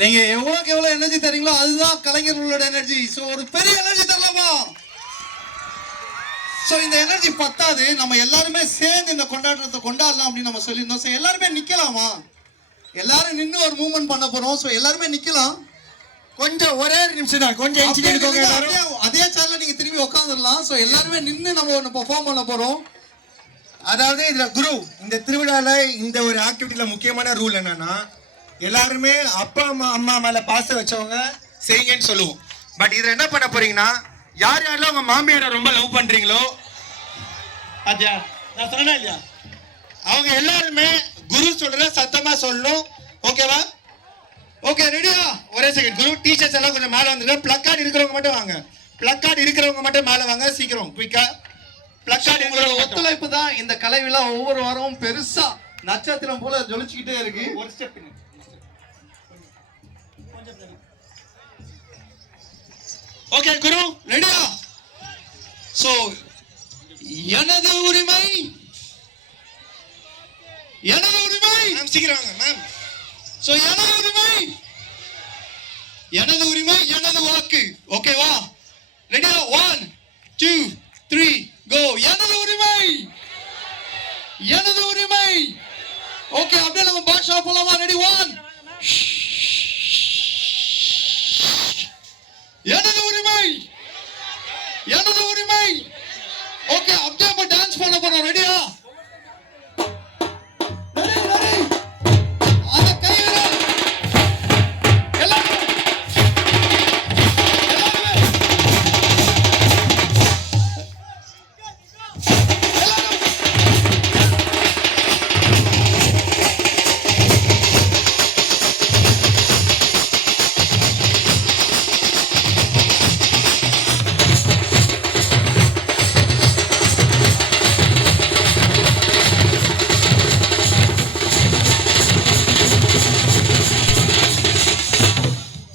நீங்க எவ்வளவுக்கு எவ்வளவு எனர்ஜி தரீங்களோ அதுதான் கலைஞர்களோட எனர்ஜி. ஸோ ஒரு பெரிய எனர்ஜி தரலாமா? ஸோ இந்த எனர்ஜி பத்தாது, நம்ம எல்லாருமே சேர்ந்து இந்த கொண்டாட்டத்தை கொண்டாடலாம் அப்படின்னு நம்ம சொல்லியிருந்தோம். ஸோ எல்லாருமே நிக்கலாமா? எல்லாரும் நின்று ஒரு மூவ்மெண்ட் பண்ண போறோம். ஸோ எல்லாருமே நிக்கலாம். கொஞ்சம் ஒரே நிமிஷம் தான், கொஞ்சம் அதே சேர்ல நீங்க திரும்பி உட்காந்துடலாம். ஸோ எல்லாருமே நின்று நம்ம ஒன்று பெர்ஃபார்ம் பண்ண போறோம். அதாவது இதுல குரு இந்த திருவிழால இந்த ஒரு ஆக்டிவிட்டியில முக்கியமான ரூல் என்னன்னா, எல்லாருமே அப்பா அம்மா மேல பாசம் வச்சவங்க செய்யுங்கன்னு சொல்லுவோம். பட் இதுல என்ன பண்ண போறீங்கன்னா, யார் யாரெல்லாம் உங்க மாமியாரை ரொம்ப லவ் பண்றீங்களோ, பாத்தியா நான் சொன்னேன் இல்லையா, அவங்க எல்லாருமே குரு சொல்ற சத்தமா சொல்லணும். ஓகேவா? ஓகே, ரெடியா? ஒரே செகண்ட். குரு டீச்சர்ஸ் எல்லாம் கொஞ்சம் மேல வந்துருங்க. பிளக் கார்டு இருக்கிறவங்க மட்டும் வாங்க. பிளக் கார்டு இருக்கிறவங்க மட்டும் மேல வாங்க, சீக்கிரம் குயிக்கா. பிளக்கார்டு உங்களோட ஒத்துழைப்பு தான் இந்த கலை விழா ஒவ்வொரு வாரமும் பெருசா நட்சத்திரம் போல ஜொலிச்சுக்கிட்டே இருக்கு. ஒரு ஸ்டெப் ஓகே குரு ரெடியா? சோ எனது உரிமை, எனது உரிமை, மேம் சீக்கிரம் வாங்க மேம். சோ எனது உரிமை, எனது உரிமை, எனது வாக்கு. ஓகேவா? ரெடியா? 1 2 3 கோ. எனது உரிமை, எனது உரிமை. ஓகே, அப்படியே நம்ம பாஷா போலாமா? ரெடி? 1 எனது உரிமை, எனது உரிமை. ஓகே, அப்படியே நம்ம டான்ஸ் பண்ண போறோம். ரெடியா? Ready ready. அந்த கை விரல் எல்லாரும் எல்லாரும்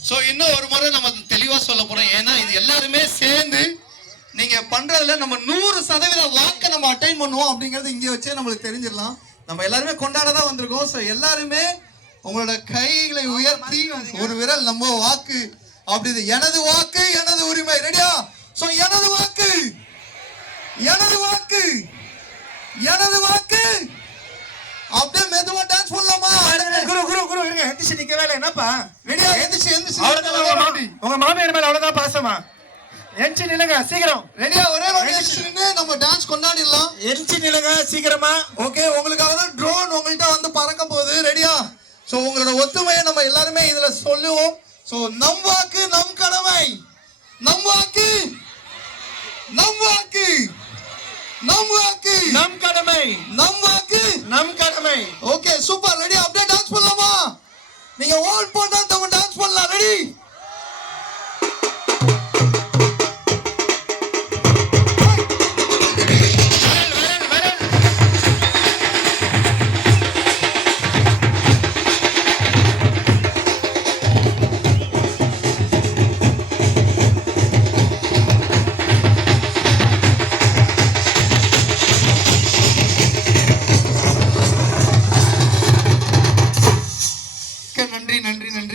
சோ இன்னும் ஒரு முறை நம்ம தெளிவா சொல்ல போறோம். ஏன்னா இது எல்லாருமே சேர்ந்து நீங்க பண்றதுல நம்ம 100% வாக்கை நம்ம அட்டைன் பண்ணுவோம் அப்படிங்கறது இங்க வச்சே நம்மளுக்கு தெரிஞ்சிடலாம். நம்ம எல்லாருமே கொண்டாட தான் வந்திருக்கோம். சோ எல்லாருமே உங்களோட கைகளை உயர்த்தி ஒரு விரல் நம்ம வாக்கு அப்படி எனது வாக்கு, எனது உரிமை. ரெடியா? சோ எனது வாக்கு, எனது வாக்கு, எனது வாக்கு. அப்படியே மெதுவா டான்ஸ் பண்ணலாமா? குரு குரு குரு இருங்க, எந்திரிச்சு நிக்கவே இல்லை. என்னப்பா ரெடியா? எந்திரிச்சு எந்திரிச்சு. அவ்வளவுதான். உங்க மாமியார் மேல அவ்வளவுதான் பாசமா? எந்திரிச்சு நில்லுங்க சீக்கிரம். ரெடியா? ஒரே ஒரு எந்திரிச்சு நம்ம டான்ஸ் கொண்டாடிடலாம். எந்திரிச்சு நில்லுங்க சீக்கிரமா. ஓகே, உங்களுக்காக தான் ட்ரோன் உங்கள்கிட்ட வந்து பறக்க போகுது. ரெடியா? சோ உங்களோட ஒத்துமையை நம்ம எல்லாருமே இதுல சொல்லுவோம். சோ நம் வாக்கு நம் கடமை, நம் வாக்கு, நம் வாக்கு, நம் வாக்கு, நம் கடமை, நம் வாக்கு, நம் கடமை. Okay super. ரெடி? அப்படியே டான்ஸ் பண்ணலாமா? நீங்க ஓல் போட்டா நம்ம டான்ஸ் பண்ணலாம். ரெடி?